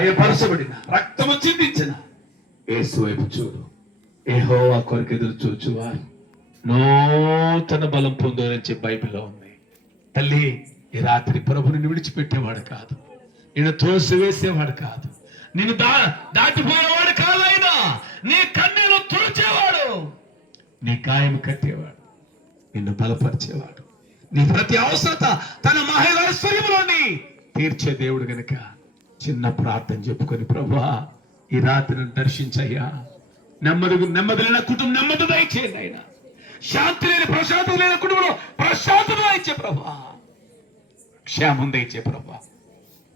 గాయపరచబడిన రక్తము చిందించిన. యేసు వైపు చూడు. ఏహో ఆ కొరకు ఎదురు చూచువారు. నూతన బలం పొందారని బైబిల్లో ఉంది. తల్లి ఈ రాత్రి ప్రభుని విడిచిపెట్టేవాడు కాదు. నేను తోసివేసేవాడు కాదు. నేను దా దాటిపోయేవాడు కాదైనా నీ కన్నీరు తుడిచేవాడు. నీ గాయం కట్టేవాడు. నిన్ను బలపరిచేవాడు. నీ ప్రతి అవసరత తన మహిళైశ్వర్యంలోని తీర్చే దేవుడు గనుక చిన్న ప్రార్థన చెప్పుకొని ప్రభా ఈ రాత్రిని దర్శించయ్యా. నెమ్మది నెమ్మది లేని కుటుంబం నెమ్మది దయచేయండి ఆయన శాంతి లేని ప్రశాంతత లేని కుటుంబంలో ప్రశాంతత దయచే ప్రభా. క్షేమం దయచే ప్రభా.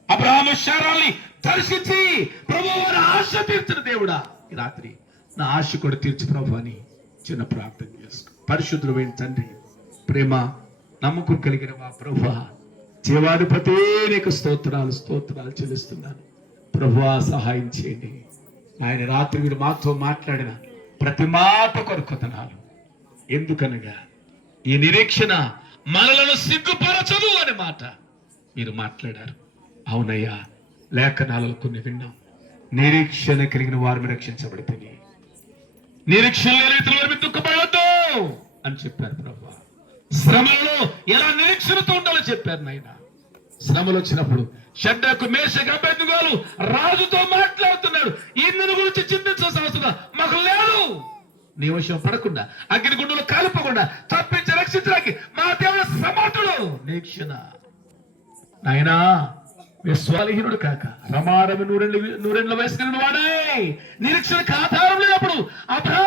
అబ్రాహ్మ శారాల్ని దర్శించి ప్రభు వారి ఆశ తీర్చిన దేవుడా. ఈ రాత్రి నా ఆశ కూడా తీర్చి ప్రభు అని చిన్న ప్రార్థన చేసుకో పరిశుద్ధుడు తండ్రి ప్రేమ నమ్మకం కలిగిన మా ప్రభు జీవాధిపతి నీకు స్తోత్రాలు స్తోత్రాలు చెల్లిస్తున్నాను. ప్రభువా సహాయం చేయండి. ఆయన రాత్రి మీరు మాతో మాట్లాడిన ప్రతి మాట కొనుక్కుతున్నాను ఎందుకనగా ఈ నిరీక్షణ మనలను సిగ్గుపరచదు అనే మాట మీరు మాట్లాడారు. అవునయ్యా లేఖనాలలో కొన్ని విన్నాం. నిరీక్షణ కలిగిన వారిని రక్షించబడితే నిరీక్షణ లేని ఇతరుల వారి అని చెప్పారు ప్రభు శ్రమలలో ఎలా నిరీక్షణతో ఉండాలో చెప్పారు నాయన. శ్రమలు వచ్చినప్పుడు షడ్డకు మేష గబ్బెద్దుగాలు రాజుతో మాట్లాడుతున్నాడు ఇందుని గురించి చింతించాల్సిన అవసరం మాకు లేదు. నీ విషయం పడకుండా అగ్నిగుండంలో కాలిపోకుండా తప్పించి రక్షించడానికి మా దేవుడు సమర్థుడు. నిరీక్షణ నాయనా విశ్వాలహీనుడు కాక రమారమి నూరెండ్ల నూరెండ్ల వయసు వాడే నిరీక్షణకు ఆధారం లేనప్పుడు అబ్రాహము